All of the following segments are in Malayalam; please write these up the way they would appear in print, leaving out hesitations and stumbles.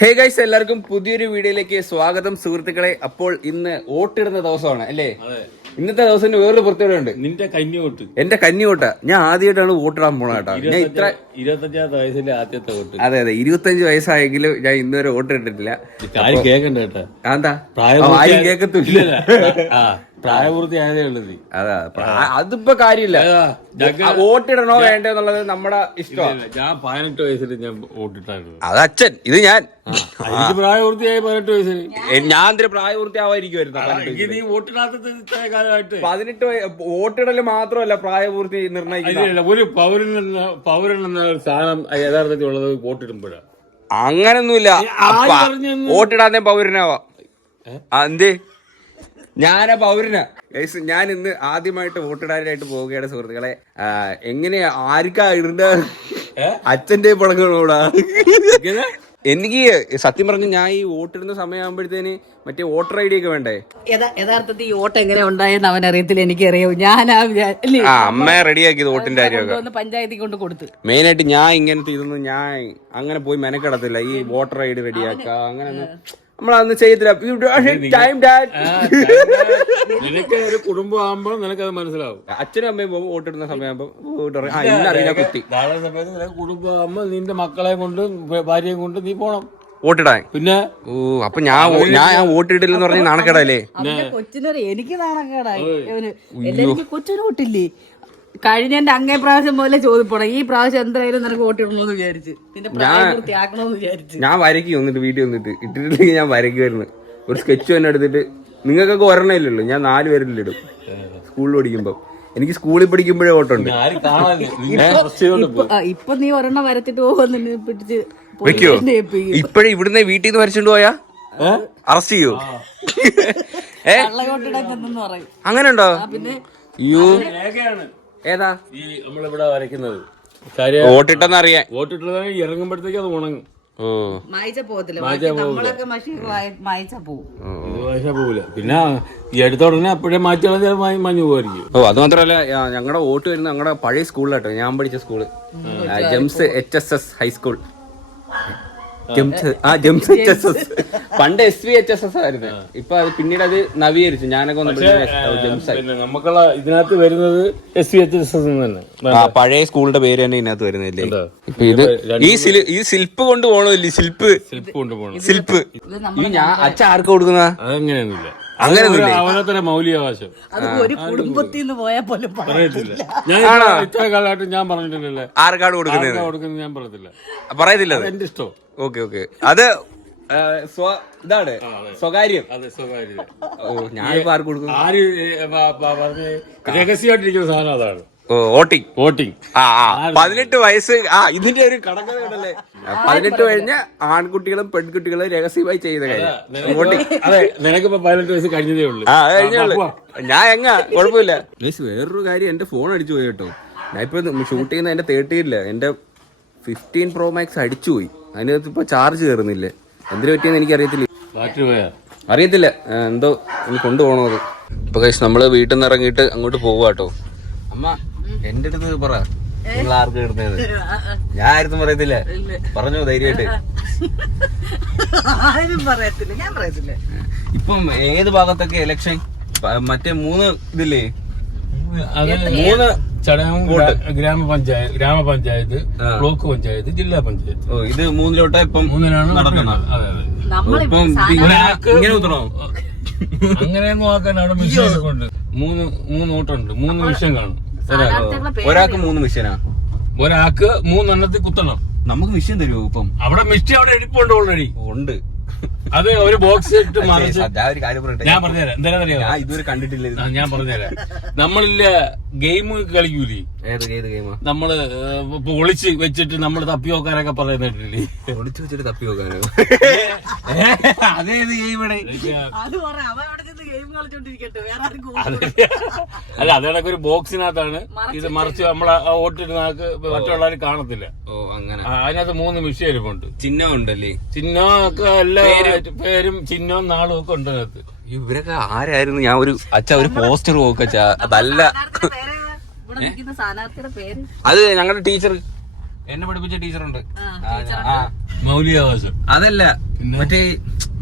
ഹേ ഗൈസ്, എല്ലാവർക്കും പുതിയൊരു വീഡിയോയിലേക്ക് സ്വാഗതം സുഹൃത്തുക്കളെ. അപ്പോൾ ഇന്ന് വോട്ടിടുന്ന ദിവസമാണ് അല്ലേ? ഇന്നത്തെ ദിവസത്തിന് വേറൊരു പ്രത്യേകതയുണ്ട്. നിന്റെ കന്നിവോട്ട്, എന്റെ കന്നിവോട്ട. ഞാൻ ആദ്യമായിട്ടാണ് വോട്ടിടാൻ പോണ കേട്ടോ. ഞാൻ 25 വയസ്സിലെ ആദ്യത്തെ വോട്ട്. അതെ 25 വയസ്സായെങ്കിലും ഞാൻ ഇന്നുവരെ വോട്ട് ഇട്ടിട്ടില്ല. ആരും കേക്കണ്ട കേട്ടാ. എന്താ ആരും കേക്കത്തില്ല. പ്രായപൂർത്തി ആയതേ ഉള്ളത്. അതാ, അതിപ്പോ കാര്യമില്ല. വോട്ടിടണോ വേണ്ടോ എന്നുള്ളത് നമ്മുടെ ഇഷ്ടമാണ്. ഞാൻ 18 വയസ്സിൽ ഞാൻ വോട്ടിട്ടായിരുന്നു. അത് അച്ഛൻ, ഇത് ഞാൻ. എനിക്ക് പ്രായപൂർത്തിയായി 18 വയസ്സിൽ. ഞാൻ എന്തൊരു പ്രായപൂർത്തിയാവായിരിക്കുമായിരുന്നു. നീ വോട്ടിടാത്തത് ഇത്ര കാലമായിട്ട്. 18 വോട്ടിടല് മാത്രമല്ല പ്രായപൂർത്തി നിർണ്ണയിക്കില്ല. ഒരു പൗരൻ എന്ന സാധനം യഥാർത്ഥത്തിൽ ഉള്ളത് വോട്ടിടുമ്പോഴാണ്. അങ്ങനൊന്നുമില്ല. വോട്ടിടാതെ പൗരനാവാം. എന്തേ? ഞാനാ പൗരനാ. ഞാൻ ഇന്ന് ആദ്യമായിട്ട് വോട്ടിടാനായിട്ട് പോവുകയാണ് സുഹൃത്തുക്കളെ. എങ്ങനെയാ ആർക്കാ ഇടണ്ട? അച്ഛന്റെ പടങ്ങളോടാ. എനിക്ക് സത്യം പറഞ്ഞ ഞാൻ ഈ വോട്ടിടുന്ന സമയമാകുമ്പോഴത്തേന് മറ്റേ വോട്ടർ ID ഒക്കെ വേണ്ടേ? യഥാർത്ഥത്തിൽ ഈ വോട്ട് എങ്ങനെ ഉണ്ടായെന്ന് അവൻ അറിയത്തില്ല, എനിക്കറിയാം. അമ്മയെ റെഡിയാക്കിയത് വോട്ടിന്റെ കാര്യമൊക്കെ പഞ്ചായത്തിൽ കൊണ്ട് കൊടുത്ത്. മെയിനായിട്ട് ഞാൻ ഇങ്ങനത്തെ ഇതൊന്നും ഞാൻ അങ്ങനെ പോയി മെനക്കെടത്തില്ല. ഈ വോട്ടർ ID റെഡിയാക്ക അങ്ങനെ നമ്മളതൊന്നും ചെയ്യത്തില്ല. നിനക്ക് ഒരു കുടുംബം ആകുമ്പോൾ നിനക്കത് മനസ്സിലാവും. അച്ഛനും അമ്മയും പോകുമ്പോൾ വോട്ടിടുന്ന സമയമാകുമ്പോൾ ഇന്നറിയില്ല കുത്തി. ധാരാളം സമയത്ത് നിനക്ക് കുടുംബം ആകുമ്പോൾ നിന്റെ മക്കളെ കൊണ്ട് ഭാര്യയും കൊണ്ട് നീ പോണം വോട്ടിടാൻ. പിന്നെ അപ്പൊ ഞാൻ വോട്ടിട്ടില്ലെന്ന് പറഞ്ഞ നാണക്കേടല്ലേ? കൊച്ചിനൊരു എനിക്ക് നാണക്കേടായി. എനിക്ക് കൊച്ചിന് വോട്ടില്ലേ? കഴിഞ്ഞ അങ്ങേ പ്രാവശ്യം പോലെ ചോദിപ്പോണം. ഈ പ്രാവശ്യം എന്തായാലും നിനക്ക് വോട്ടിടണമെന്ന് വിചാരിച്ച് നിന്റെ പ്രായപൂർത്തിയാക്കണമെന്ന് വിചാരിച്ചു. ഞാൻ വരയ്ക്കും വന്നിട്ട് വീട്ടിൽ വന്നിട്ട് ഇട്ടിട്ടില്ലെങ്കിൽ ഞാൻ വരയ്ക്കുമായിരുന്നു. ഒരു സ്കെച്ച് തന്നെ എടുത്തിട്ട്. നിങ്ങൾക്കൊക്കെ ഒരെണ്ണയില്ലല്ലോ, ഞാൻ 4 പേരിലിടും സ്കൂളിൽ പഠിക്കുമ്പോ. എനിക്ക് സ്കൂളിൽ പഠിക്കുമ്പോഴേ വോട്ടുണ്ട്. ഇപ്പൊ നീ ഒരെണ്ണം വരച്ചിട്ട് പോകുന്ന പിടിച്ച് വെക്കോ? ഇപ്പഴേ ഇവിടുന്ന് വീട്ടിൽ നിന്ന് വരച്ചോണ്ട് പോയാ അറസ്റ്റ് ചെയ്യോ? അങ്ങനെ ഉണ്ടോ? പിന്നെ ഏതാ ഈ നമ്മളിവിടെ വരയ്ക്കുന്നത്? വോട്ടിട്ടെന്നറിയാൻ. വോട്ടിട്ടത് ഇറങ്ങുമ്പോഴത്തേക്ക് അത് ഉണങ്ങും. മായിച്ച പോകത്തില്ല. നമ്മളൊക്കെ മായിച്ചാ പോവും. പോവില്ല. പിന്നെ ഈ അടുത്ത ഉടനെ അപ്പോഴേ മാറ്റി മഞ്ഞു പോയിരിക്കും. അത് മാത്രമല്ല, ഞങ്ങളുടെ വോട്ട് വരുന്ന ഞങ്ങളുടെ പഴയ സ്കൂളിലാട്ടോ, ഞാൻ പഠിച്ച school Gems HSS high school. Gems HSS പണ്ട് SVHSS ആയിരുന്നു. ഇപ്പൊ അത് പിന്നീട് അത് നവീകരിച്ചു. ഞാനൊക്കെ നമുക്കുള്ള ഇതിനകത്ത് വരുന്നത് SVHSS തന്നെ. പഴയ സ്കൂളിന്റെ പേര് തന്നെ ഇതിനകത്ത് വരുന്നില്ലേ? ഇപ്പൊ ഇത് ഈ ശില്പ് കൊണ്ട് പോകണമില്ലേ? ശില്പ് ഞാൻ അച്ഛൻ ആർക്ക് കൊടുക്കുന്ന? അതങ്ങനെയൊന്നുമില്ല. അങ്ങനെയൊന്നുമില്ല. അവനത്ര മൗലികാവകാശം ഒരു കുടുംബത്തിൽ നിന്ന് പോയാൽ പോലും പറയത്തില്ല. ഞാൻ ഇത്ര കാലമായിട്ട് ഞാൻ പറഞ്ഞിട്ടില്ലല്ലേ ആർക്കാണ് കൊടുക്കുന്നത്? ഞാൻ പറയത്തില്ല. പറയത്തില്ല. എന്റെ ഇഷ്ടം. ഓക്കെ അത് ഇതാണ് സ്വകാര്യം. അതെ, സ്വകാര്യം. ഞാനിപ്പോ ആർക്ക് കൊടുക്കും? ആര് രഹസ്യമായിട്ടിരിക്കുന്ന സാധനം അതാണ് വോട്ടിംഗ്. 18 വയസ്സ്. ഇതിന്റെ ഒരു കണക്ക് കണ്ടല്ലേ? 18 കഴിഞ്ഞ ആൺകുട്ടികളും പെൺകുട്ടികളും രഹസ്യമായി ചെയ്യുന്ന കാര്യം വോട്ടിംഗ്. അതെ, നിനക്കിപ്പോ 18 വയസ്സ് കഴിഞ്ഞതേ ഉള്ളൂ. ഞാൻ കുഴപ്പമില്ല. വേറൊരു കാര്യം, എന്റെ ഫോൺ അടിച്ചു പോയി കേട്ടോ. ഞാൻ ഇപ്പൊ ഷൂട്ട് ചെയ്യുന്ന എന്റെ 30 എന്റെ 15 Pro Max അടിച്ചുപോയി. അതിനകത്ത് ഇപ്പൊ ചാർജ് കയറുന്നില്ല. എന്തിനു പറ്റിയെന്ന് എനിക്ക് അറിയത്തില്ല. എന്തോ ഇനി കൊണ്ടുപോകണത്. ഇപ്പൊ കഴിച്ച് നമ്മള് വീട്ടിൽ നിന്ന് ഇറങ്ങിയിട്ട് അങ്ങോട്ട് പോവാട്ടോ. അമ്മ എന്റെ അടുത്ത് പറ, നിങ്ങൾ ആർക്ക് കിടന്നത്? ഞാൻ ആരും പറയത്തില്ല. പറഞ്ഞോ ധൈര്യമായിട്ട്. ഇപ്പം ഏത് ഭാഗത്തൊക്കെ ഇലക്ഷൻ? മറ്റേ 3 ഇതില്ലേ? 3 ഗ്രാമപഞ്ചായത്ത്, ബ്ലോക്ക് പഞ്ചായത്ത്, ജില്ലാ പഞ്ചായത്ത്. ഇത് 3 ഇപ്പം 3 നടക്കുന്നത്. ഇങ്ങനെ ഉത്തരവോ? അങ്ങനെയൊന്നും ആക്കാൻ അവിടെ മിഷീനൊക്കെ ഉണ്ട്. 3 വോട്ടുണ്ട്. 3 മിഷൻ കാണും. ഒരാൾക്ക് 3 മിഷനാ? ഒരാൾക്ക് 3 എണ്ണത്തിൽ കുത്തണം. നമുക്ക് മിഷൻ തരുമോ? ഇപ്പം അവിടെ മിഷൻ അവിടെ ഇരിപ്പുണ്ട് ഓൾറെഡി. ഉണ്ട്. അത് ഒരു ബോക്സ് ഇട്ട് മറിച്ച്. ഞാൻ പറഞ്ഞുതരാം. എന്തായാലും അറിയാം, ഇതുവരെ കണ്ടിട്ടില്ല. ഞാൻ പറഞ്ഞുതരാം. നമ്മളില്ല ഗെയിം കളിക്കൂലേ? ഏത് ഗെയിമാ? നമ്മള് ഇപ്പൊ ഒളിച്ച് വെച്ചിട്ട് നമ്മള് തപ്പി നോക്കാനൊക്കെ പറയുന്നില്ലേ? ഒളിച്ചു വെച്ചിട്ട് തപ്പി നോക്കാനോ? അതേത് ഗെയിം? അല്ല, അതേണൊക്കെ ഒരു ബോക്സിനകത്താണ് ഇത് മറിച്ച് നമ്മളെ വോട്ടിടുന്ന മറ്റുള്ളവർ കാണത്തില്ല. അങ്ങനെ അതിനകത്ത് 3 മിഷൻ ഇരിപ്പുണ്ട്. ചിഹ്നം ഉണ്ടല്ലേ? ചിഹ്നമൊക്കെ എല്ലാ പേരും ചിഹ്നവും നാളും ഒക്കെ ഉണ്ട് അതിനകത്ത്. ഇവരൊക്കെ ആരായിരുന്നു? ഞാൻ ഒരു പോസ്റ്റർ നോക്കച്ച. അതല്ല, അത് ഞങ്ങളുടെ ടീച്ചർ, എന്നെ പഠിപ്പിച്ച ടീച്ചറുണ്ട്. മൗലികാവകാശം. അതല്ല, മറ്റേ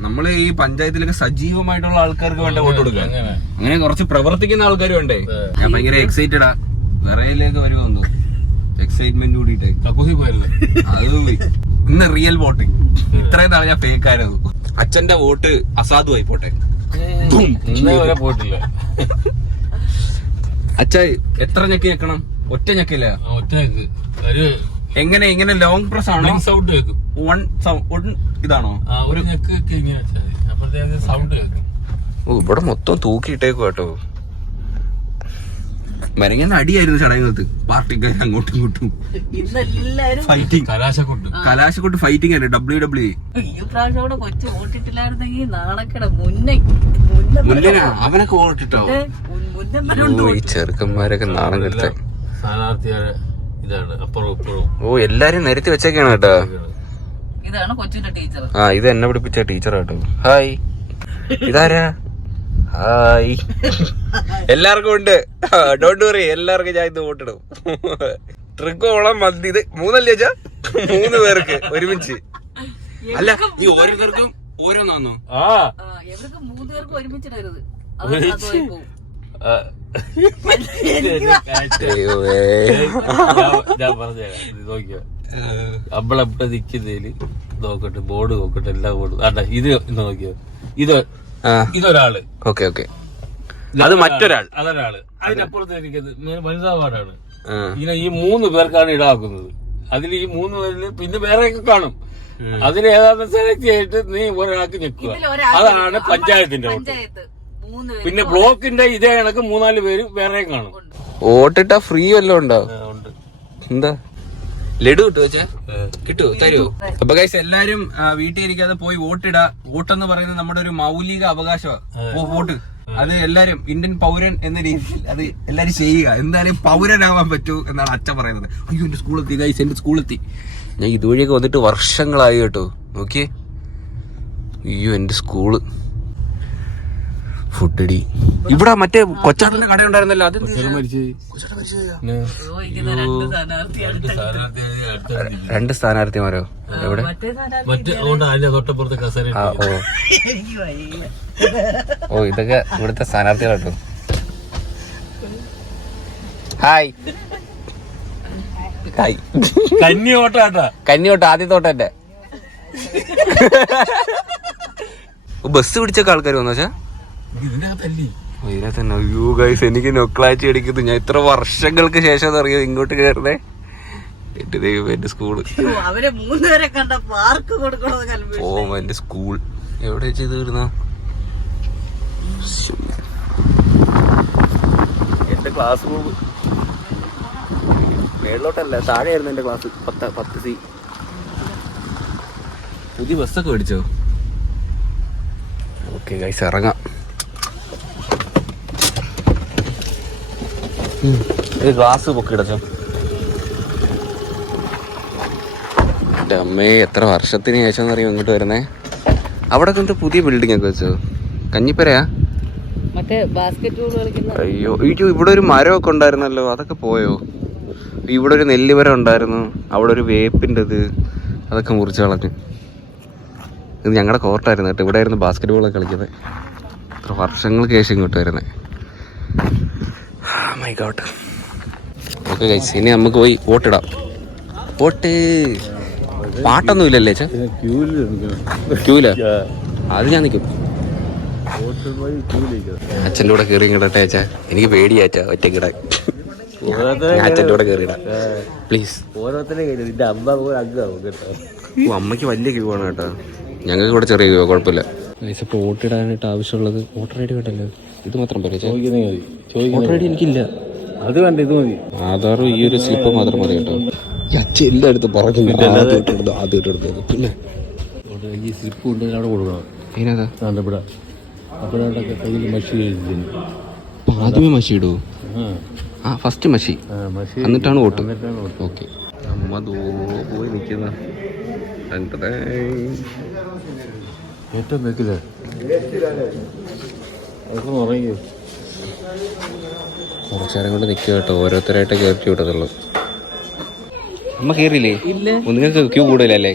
നമ്മള് ഈ പഞ്ചായത്തിലൊക്കെ സജീവമായിട്ടുള്ള ആൾക്കാർക്ക് വേണ്ട വോട്ട് കൊടുക്കാൻ, അങ്ങനെ കുറച്ച് പ്രവർത്തിക്കുന്ന ആൾക്കാർ വേണ്ടേ. ഞാൻ ഭയങ്കര എക്സൈറ്റഡാ, വിറയിലേക്ക് വരുമെന്നു എക്സൈറ്റ്മെന്റ് കൂടിയിട്ട് അത് പോയി. ഇന്ന് റിയൽ വോട്ടിങ്. ഇത്രയും നാളെ ഞാൻ ഫേക്ക് ആയിരുന്നു. അച്ഛന്റെ വോട്ട് അസാധുവായി പോട്ടെ. പോയിട്ടില്ല. അച്ഛ എത്ര ഞെക്കി ഞെക്കണം? ഒറ്റ ഞെക്കില്ല. ഒറ്റ ഒരു എങ്ങനെ ഇങ്ങനെ ലോങ് പ്രസ് ആണോ? സൗണ്ട് കേൾക്കും. ഇതാണോ ഒരു ഞെക്ക് ഇങ്ങനെ വെച്ചാൽ അപ്പോഴത്തേക്ക് സൗണ്ട് കേൾക്കും. ഓ ഇവിടെ മൊത്തം തൂക്കിയിട്ടേക്കും കേട്ടോ. മരങ്ങന്ന അടിയായിരുന്നു ചടങ്ങത്ത്. പാർട്ടിക്കാർ അങ്ങോട്ടും ഇങ്ങോട്ടും ഫൈറ്റിംഗ്. കലാശക്കൊട്ട് ഫൈറ്റിംഗ് ആണ്. WWE. അവനൊക്കെ വോട്ടിട്ടോ? ഈ ചെറുക്കന്മാരൊക്കെ നാണം കെടുത്ത സ്ഥാനാർത്ഥിയുടെ ഇതാണ് അപ്പുറം ഇപ്പുറം. ഓ എല്ലാരും നിരത്തി വെച്ചേക്കാണ് കേട്ടോ. ഇതാണ് കൊച്ചിന്റെ ടീച്ചർ. ആ ഇത് എന്നെ പഠിപ്പിച്ച ടീച്ചർ കേട്ടോ. ഹായ്, ഇതാരാ? ഹായ്. എല്ലാവർക്കും ഉണ്ട്, ഡോണ്ട് വറി. എല്ലാവർക്കും ഞാൻ ഇത് വോട്ടിടും. ട്രിക്കോളം മതി. ഇത് 3 അല്ലേ വെച്ചാ? 3 പേർക്ക് ഒരുമിച്ച്. അല്ല നീ ഓരോരുത്തർക്കും ഓരോന്നാന്നോ? ഇവർക്ക് 3 പേർക്ക് ഒരുമിച്ചിടരുത്. ഞാൻ പറഞ്ഞ നോക്കിയോ, നമ്മളെവിടെ നിക്കുന്നതില് നോക്കട്ടെ, ബോർഡ് നോക്കട്ടെ, എല്ലാ ബോർഡും. അല്ല ഇത് നോക്കിയോ, ഇതൊരാള്. ഓക്കെ ഓക്കെ, അത് മറ്റൊരാൾ, അതൊരാള്. അതിനപ്പുറത്ത് ഇരിക്കുന്നത് വനിതാ വാർഡാണ്. ഇങ്ങനെ ഈ 3 പേർക്കാണ് ഇടാക്കുന്നത്. അതിൽ ഈ 3 പേരില് പിന്നെ വേറെയൊക്കെ കാണും. അതിൽ ഏതാണ്ട് സെലക്ട് ചെയ്തിട്ട് നീ ഒരാൾക്ക് നിൽക്കുക. അതാണ് പഞ്ചായത്തിന്റെ വോട്ട്. പിന്നെ ബ്ലോക്കിന്റെ ഇതേ കണക്ക് 3-4 പേര് വേറെയും കാണും. വോട്ടിട്ടാ ഫ്രീ വല്ലതും ഉണ്ടോ? എന്താ ലഡു കിട്ടുമോ വെച്ചാ? കിട്ടുമോ? തരുമോ? അപ്പൊ ഗൈസ് എല്ലാരും വീട്ടിൽ ഇരിക്കാതെ പോയി വോട്ടിടാ. വോട്ടെന്ന് പറയുന്നത് നമ്മുടെ ഒരു മൗലിക അവകാശമാണ്. വോട്ട് അത് എല്ലാരും ഇന്ത്യൻ പൗരൻ എന്ന രീതിയിൽ അത് എല്ലാരും ചെയ്യുക. എന്തായാലും പൗരനാവാൻ പറ്റൂ എന്നാണ് അച്ഛൻ പറയുന്നത്. അയ്യോ എന്റെ സ്കൂളെത്തി ഗൈസ്, എന്റെ സ്കൂളെത്തി. ഞാൻ ഇതുവഴിയൊക്കെ വന്നിട്ട് വർഷങ്ങളായി കേട്ടോ. നോക്കിയേ, അയ്യോ എന്റെ സ്കൂള്. ഫുഡടി ഇവിടെ മറ്റേ കൊച്ചാട്ടന്റെ കട ഉണ്ടായിരുന്നല്ലോ, അത് 2 സ്ഥാനാർത്ഥിമാരോ? എവിടെ? ഓ ഇതൊക്കെ ഇവിടുത്തെ സ്ഥാനാർത്ഥികളാട്ടോ. Hi hi. കന്നിയോട്ട ആദ്യത്തോട്ടെ. ബസ് പിടിച്ചൊക്കെ ആൾക്കാർ വന്നു വെച്ചാ ഇതിനകത്തന്നെ. അയ്യോ ഗൈസ് എനിക്ക് നൊക്ലാച്ചി അടിക്കുന്നു. ഞാൻ ഇത്ര വർഷങ്ങൾക്ക് ശേഷം അറിയോ ഇങ്ങോട്ട് കയറുന്നേ. എന്റെ ദൈവം, എന്റെ സ്കൂള്. ഓ എന്റെ സ്കൂൾ എവിടെ ചെയ്ത് വരുന്ന എന്റെ ക്ലാസ് റൂം മേളിലോട്ടല്ല, താഴെയായിരുന്നു എന്റെ ക്ലാസ്. 10C. പുതിയ ബസ്സൊക്കെ മേടിച്ചോ? ഓക്കെ ഗൈസ് ഇറങ്ങാം. ഗ്ലാസ് പൊക്കിടച്ചോ. എന്റെ അമ്മേ എത്ര വർഷത്തിന് ശേഷം അറിയോ ഇങ്ങോട്ട് വരുന്നേ. അവിടെ കൊണ്ട് പുതിയ ബിൽഡിംഗ് ഒക്കെ വെച്ചോ. കഞ്ഞിപ്പരയാ? അയ്യോ ഇവിടെ ഒരു മരമൊക്കെ ഉണ്ടായിരുന്നല്ലോ, അതൊക്കെ പോയോ? ഇവിടെ ഒരു നെല്ലിമരം ഉണ്ടായിരുന്നു, അവിടെ ഒരു വേപ്പിൻ്റെ അതൊക്കെ മുറിച്ച് കളഞ്ഞു. ഇത് ഞങ്ങളുടെ കോർട്ടായിരുന്നു കേട്ടോ. ഇവിടെ ആയിരുന്നു ബാസ്കറ്റ് ബോളൊക്കെ കളിക്കുന്നത്. എത്ര വർഷങ്ങൾക്ക് ശേഷം ഇങ്ങോട്ട് വരുന്നത്. My God. ഓക്കെ ഗൈസ്, ഇനി നമുക്ക് പോയി വോട്ടിടാം. വോട്ട് പാട്ടൊന്നും ഇല്ലല്ലേ ചാ? ക്യൂല? അത് ഞാൻ നിൽക്കും. അച്ഛൻ്റെ കൂടെ കയറി ഇങ്ങോട്ടെ അച്ഛാ. എനിക്ക് പേടിയാച്ചാ ഒറ്റക്കിടാൻ. അച്ഛൻ്റെ കൂടെ കയറിയിടാം പ്ലീസ്. അമ്മയ്ക്ക് വലിയ ക്യൂ ആണ് കേട്ടോ. ഞങ്ങൾക്ക് ഇവിടെ ചെറിയ ക്യൂ, കുഴപ്പമില്ല. ഇപ്പോൾ വോട്ടിടാനായിട്ട് ആവശ്യമുള്ളത് വോട്ടർ ഐ ഡി വേണ്ടല്ലോ. ഇത് മാത്രം പറയാം. വോട്ടർ ഐ ഡി എനിക്കില്ല. അത് വേണ്ട, ഇത് മതി. ആധാറും ഈ ഒരു സ്ലിപ്പ് മാത്രം മതി കേട്ടോ. ഈ അച്ഛൻ എല്ലായിടത്തും പറഞ്ഞു ആദ്യം ഇട്ടെടുത്തത്. പിന്നെ ഈ സ്ലിപ്പ് കൊണ്ട് അവിടെ കൊടുക്കണം. അതിനകത്താ ഇവിടെ അപ്പോഴൊക്കെ കയ്യിൽ മഷി എഴുതിന്. ആദ്യമേ മഷി ഇടൂ? ആ ഫസ്റ്റ് മഷി, എന്നിട്ടാണ് വോട്ട്. ഓക്കെ. അമ്മ പോയി നിൽക്കുന്ന ഏറ്റവും വെക്കില്ലേ കുറച്ചു നേരം കൊണ്ട് നിൽക്കുക കേട്ടോ. ഓരോരുത്തരായിട്ട് കയറ്റി വിട്ടതുള്ളൂ. അമ്മ കയറിയില്ലേ? നിങ്ങൾക്ക് ക്യൂ കൂടുതലല്ലേ?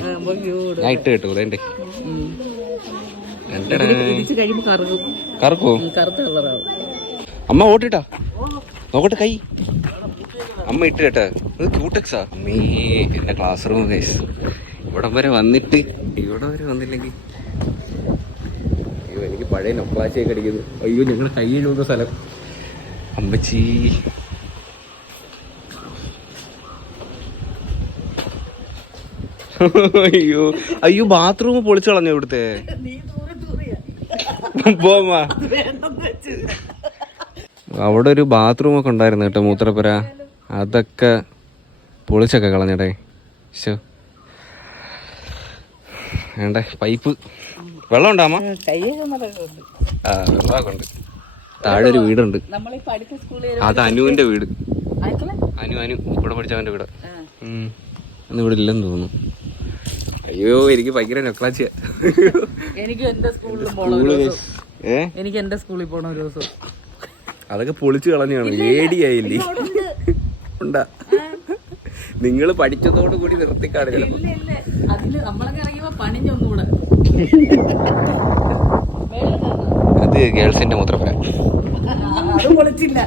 ഞാൻ ഇട്ട് കേട്ടോ. അതേണ്ടേ തിരിച്ചു കഴിയുമ്പോ കറക്കോ? കറുത്ത കളറാവും. അമ്മ ഓട്ടിട്ടാ നോക്കട്ടെ കൈ. അമ്മ ഇട്ട് കേട്ടാ. ഇത് ക്യൂടെക്സാ. നീ എന്റെ ക്ലാസ് റൂം ഗൈസ്. ഇവിടം വരെ വന്നില്ലെങ്കിൽ അയ്യോ എനിക്ക് പഴയ നൊക്ലാശയൊക്കെ അടിക്കുന്നു. അയ്യോ ഞങ്ങൾ കൈ എഴുതുന്ന സ്ഥലം. അമ്മച്ചി അയ്യോ ബാത്റൂം പൊളിച്ചു കളഞ്ഞു ഇവിടുത്തെ. അവിടെ ഒരു ബാത്റൂം ഒക്കെ ഉണ്ടായിരുന്നു കേട്ടോ, മൂത്രപ്പുര. അതൊക്കെ പൊളിച്ചൊക്കെ കളഞ്ഞടേ. ശോ വേണ്ടേ. പൈപ്പ് വെള്ളം ഉണ്ടാമ? ആ വെള്ളമൊക്കെ ഉണ്ട്. താഴെ ഒരു വീടുണ്ട്. അത് അനുവിന്റെ വീട്. അനു ഇവിടെ പഠിച്ചവന്റെ വീട്. അന്ന് ഇവിടെ ഇല്ലെന്ന് തോന്നുന്നു. അയ്യോ എനിക്ക് ഭയങ്കര നൊക്ലാച്ചിയ. എനിക്ക് എന്റെ സ്കൂളിൽ പോണ ഒരു ദിവസം അതൊക്കെ പൊളിച്ചു കളഞ്ഞാണ്. ഏടിയായില്ലേ ഉണ്ടാ. നിങ്ങള് പഠിച്ചതോട് കൂടി നിർത്തിക്കാണില്ല. അതില് നമ്മളൊക്കെ ഇറങ്ങിയപ്പോ പണിഞ്ഞൊന്നുകൂടെ. അത് ഗേൾസിന്റെ മൂത്രപ്പുര. അത് പൊളിച്ചില്ല.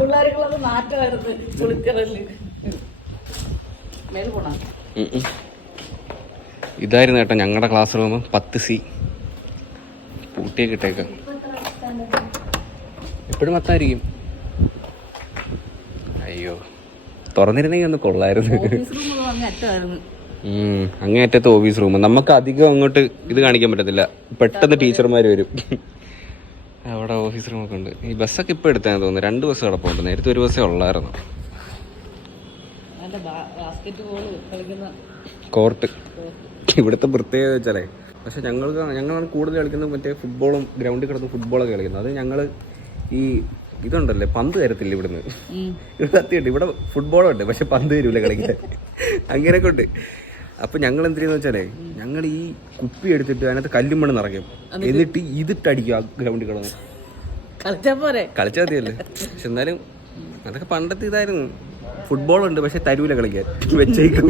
പിള്ളേരുകളത് മാറ്റമായിരുന്നു പൊളിച്ചറല്. മേലെ പോണ ഇതായിരുന്നു കേട്ടോ ഞങ്ങളുടെ ക്ലാസ് റൂം. 10C പൂട്ടിയൊക്കെ ഇട്ടേക്ക. എപ്പോഴും 10ആയിരിക്കും. അയ്യോ തുറന്നിരുന്നെങ്കിൽ ഒന്ന് കൊള്ളായിരുന്നു. അങ്ങേയറ്റത്തെ ഓഫീസ് റൂം. നമുക്ക് അധികം അങ്ങോട്ട് ഇത് കാണിക്കാൻ പറ്റത്തില്ല. പെട്ടെന്ന് ടീച്ചർമാർ വരും. അവിടെ ഓഫീസ് റൂമൊക്കെ ഉണ്ട്. ഈ ബസ്സൊക്കെ ഇപ്പൊ എടുത്താന്ന് തോന്നുന്നു. 2 ബസ് കിടപ്പുണ്ട്. നേരത്തെ ഒരു ബസ്സേ ഉള്ളായിരുന്നു. കോർട്ട് ഇവിടുത്തെ പ്രത്യേകത വെച്ചാലേ, പക്ഷെ ഞങ്ങളാണ് കൂടുതൽ കളിക്കുന്നത് മറ്റേ ഫുട്ബോളും ഗ്രൗണ്ടിൽ കിടന്ന് ഫുട്ബോളൊക്കെ കളിക്കുന്നത്. അത് ഞങ്ങള് ഈ ഇതുണ്ടല്ലേ പന്ത് തരത്തില്ല ഇവിടുന്ന്. ഇവിടെ സത്യമുണ്ട്, ഇവിടെ ഫുട്ബോളുണ്ട് പക്ഷെ പന്ത് തരൂല കളിക്കാൻ. അങ്ങനെയൊക്കെ ഉണ്ട്. അപ്പൊ ഞങ്ങൾ എന്തിനാന്ന് വെച്ചാലേ, ഞങ്ങൾ ഈ കുപ്പി എടുത്തിട്ട് അതിനകത്ത് കല്ലും മണ്ണ് നിറയ്ക്കും. എന്നിട്ട് ഇതിട്ടടിക്കും ആ ഗ്രൗണ്ടിൽ കിടന്ന്. കളിച്ചാൽ മതിയല്ലേ. പക്ഷെ എന്തായാലും അതൊക്കെ പണ്ടത്തെ ഇതായിരുന്നു. ഫുട്ബോളുണ്ട് പക്ഷെ തരൂല കളിക്കാൻ, വെച്ചേക്കും.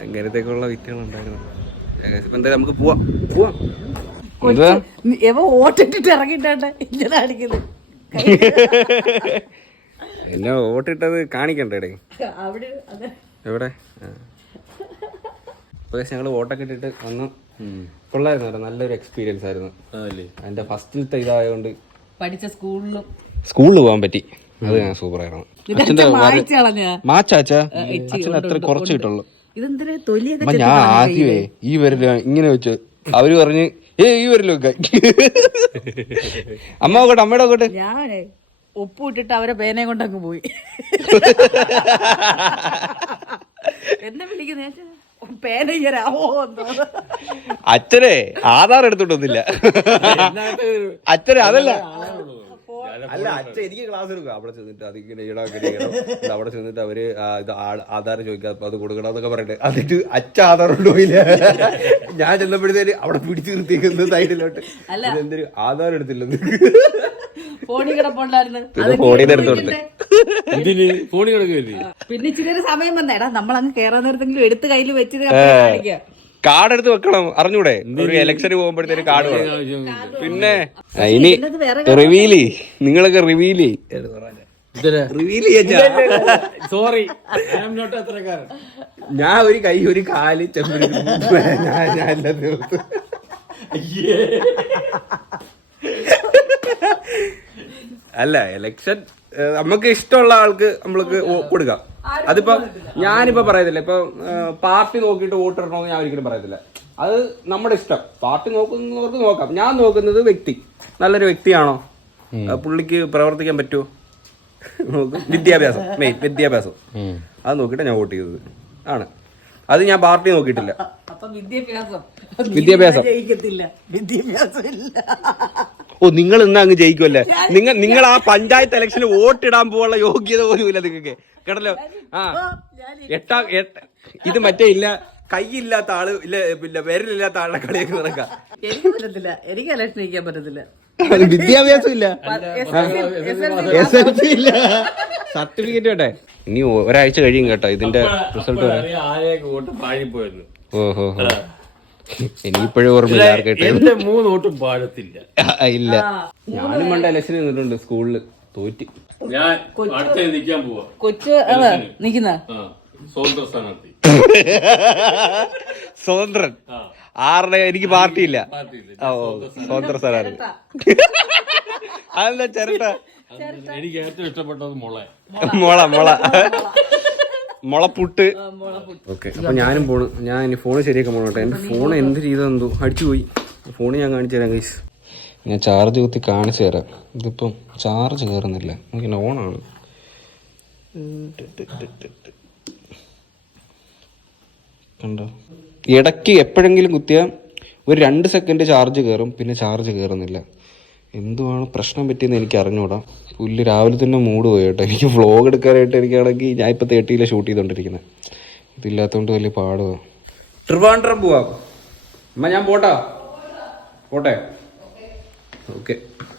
അങ്ങനത്തേക്കുള്ള വിറ്റുകളുണ്ടായിരുന്നു. എന്തായാലും നമുക്ക് പോവാം. ഓട്ടിട്ടിട്ട് ഇറങ്ങിട്ടാണ് ഇങ്ങനെ അടിക്കുന്നത്. എന്നെ ഓട്ടിട്ടത് കാണിക്കണ്ടേ എവിടെ? ഞങ്ങള് ഓട്ടൊക്കെ ഇട്ടിട്ട് വന്നു. കൊള്ളായിരുന്നു കേട്ടോ. നല്ലൊരു എക്സ്പീരിയൻസ് ആയിരുന്നു. അതിന്റെ ഫസ്റ്റിലത്തെ ഇതായതുകൊണ്ട് സ്കൂളിൽ പോകാൻ പറ്റി. അത് ഞാൻ സൂപ്പർ ആയിരുന്നു. മാച്ചാച്ചാ അച്ഛൻ അത്ര കുറച്ച് കിട്ടുള്ളൂ. ഞാൻ ആദ്യമേ ഈ വരില്ല ഇങ്ങനെ വെച്ചു. അവര് പറഞ്ഞ് ഈ വരില്ല വെക്കാൻ. അമ്മ നോക്കട്ടെ, അമ്മയുടെ നോക്കട്ടെ. ഞാനേ ഒപ്പിട്ടിട്ട് അവരെ പേനയെ കൊണ്ടങ്ങ് പോയി. എന്നെ വിളിക്കുന്ന പേനയ്യരാമോ എന്തോ. അച്ഛനെ ആധാർ എടുത്തിട്ടൊന്നുമില്ല. അച്ഛനെ അതല്ല അല്ല അച്ഛൻ എനിക്ക് ക്ലാസ് എടുക്കുക. അവിടെ ചെന്നിട്ട് അതിങ്ങനെ ഈടാക്കണം. അവിടെ ചെന്നിട്ട് അവര് ആധാർ ചോദിക്കാം, അത് കൊടുക്കണം എന്നൊക്കെ പറയട്ടെ. എന്നിട്ട് അച്ഛൻ ആധാർ കൊണ്ടുപോയില്ല. ഞാൻ ചെന്നപ്പോഴത്തേന് അവിടെ പിടിച്ചു നിർത്തിക്കുന്നത് സൈഡിലോട്ട്. എന്തൊരു ആധാർ എടുത്തില്ലെന്ന് ഫോണിൽ കിടപ്പുണ്ടായിരുന്നു. പിന്നെ ഇച്ചിരി സമയം വന്നേടാ, നമ്മളങ്ങ് കേറാൻ നേരത്തെങ്കിലും എടുത്ത് കയ്യിൽ വെച്ചിട്ട് കാർഡ് എടുത്ത് വെക്കണം. അറിഞ്ഞൂടെ, ഒരു ഇലക്ഷന് പോകുമ്പോഴത്തേന് കാർഡ് വേണം. പിന്നെ ഇനി റിവീല്, നിങ്ങളൊക്കെ റിവീല് സോറി, ഞാൻ ഒരു കൈ ഒരു കാല് ചെമ്പി ഞാൻ തീർത്ത്. അല്ല ഇലക്ഷൻ നമുക്ക് ഇഷ്ടമുള്ള ആൾക്ക് നമ്മൾക്ക് കൊടുക്കാം. അതിപ്പോ ഞാനിപ്പോ പറയത്തില്ല, ഇപ്പൊ പാർട്ടി നോക്കിയിട്ട് വോട്ടിടണമെന്ന് ഞാൻ ഒരിക്കലും പറയത്തില്ല. അത് നമ്മുടെ ഇഷ്ടം. പാർട്ടി നോക്കുന്നവർക്ക് നോക്കാം. ഞാൻ നോക്കുന്നത് വ്യക്തി നല്ലൊരു വ്യക്തിയാണോ, പുള്ളിക്ക് പ്രവർത്തിക്കാൻ പറ്റുമോ നോക്കും. വിദ്യാഭ്യാസം, മെയിൻ വിദ്യാഭ്യാസം, അത് നോക്കിയിട്ട് ഞാൻ വോട്ട് ചെയ്തത് ആണ്. അത് ഞാൻ പാർട്ടി നോക്കിയിട്ടില്ല. വിദ്യാഭ്യാസം ഓ നിങ്ങൾ ഇന്ന് അങ്ങ് ജയിക്കുമല്ലേ. നിങ്ങൾ ആ പഞ്ചായത്ത് ഇലക്ഷന് വോട്ടിടാൻ പോലുള്ള യോഗ്യത പോലും ഇല്ല നിങ്ങൾക്ക്, കേട്ടല്ലോ. ആ ഇത് മറ്റേ ഇല്ല, കൈയില്ലാത്ത ആള് ഇല്ല, പിന്നെ വിരലില്ലാത്ത ആളുടെ കളിയൊക്കെ നടക്കാം. എനിക്ക് പറ്റത്തില്ല, എനിക്ക് ഇലക്ഷൻ ജയിക്കാൻ പറ്റത്തില്ല. വിദ്യാഭ്യാസം ഇല്ല, SLC ഇല്ല, സർട്ടിഫിക്കറ്റ് വേണ്ടേ. ഇനി ഒരാഴ്ച കഴിയും കേട്ടോ ഇതിന്റെ റിസൾട്ട് വരാൻ. വോട്ട് പാഴിപ്പോയിരുന്നു. ഓഹോ എനിക്കിപ്പോഴും ഓർമ്മയില്ല ആർക്കേട്ടെ എന്റെ 3 വോട്ടും പാടത്തില്ല. ഇല്ല. ഞാനും പണ്ട് ഇലക്ഷൻ നിന്നിട്ടുണ്ട് സ്കൂളില്, തോറ്റ്. ഞാൻ അടുത്ത നിൽക്കാൻ പോവാ. കൊച്ചു നിക്കുന്ന സ്വതന്ത്ര സ്ഥാനാർത്ഥി. സ്വതന്ത്രൻ ആരുടെ? എനിക്ക് പാർട്ടിയില്ല. ഓ, സ്വതന്ത്ര സ്ഥാനാർത്ഥി. അതെന്താ ചിരട്ട? എനിക്ക് ഏറ്റവും ഇഷ്ടപ്പെട്ടത് മുള മുളപ്പുട്ട്. ഓക്കെ, അപ്പൊ ഞാനും പോണു. ഞാൻ ഇനി ഫോൺ ശരിയാക്കാൻ പോണു കേട്ടോ. എന്റെ ഫോൺ എന്ത് ചെയ്തെന്തോ അടിച്ചുപോയി. ഫോൺ ഞാൻ കാണിച്ചു തരാം ഗൈസ്. ഞാൻ ചാർജ് കുത്തി കാണിച്ചു തരാം. ഇതിപ്പം ചാർജ് കയറുന്നില്ല. നമുക്ക് ഓണാണ്. കണ്ടോ, ഇടയ്ക്ക് എപ്പോഴെങ്കിലും കുത്തിയാൽ ഒരു 2 സെക്കൻഡ് ചാർജ് കയറും, പിന്നെ ചാർജ് കയറുന്നില്ല. എന്തുവാണ് പ്രശ്നം പറ്റിയെന്ന് എനിക്ക് അറിഞ്ഞൂടാ. പുല്ല് രാവിലെ തന്നെ മൂഡ് പോയി കേട്ടോ. എനിക്ക് വ്ളോഗ് എടുക്കാനായിട്ട് എനിക്കാണെങ്കിൽ ഞാൻ ഇപ്പോൾ 30 ഷൂട്ട് ചെയ്തോണ്ടിരിക്കുന്നത്. ഇതില്ലാത്തതുകൊണ്ട് വലിയ പാടുവാ. ട്രിവാൻഡ്രം പോവാം. അമ്മ ഞാൻ പോട്ടെ. ഓക്കെ.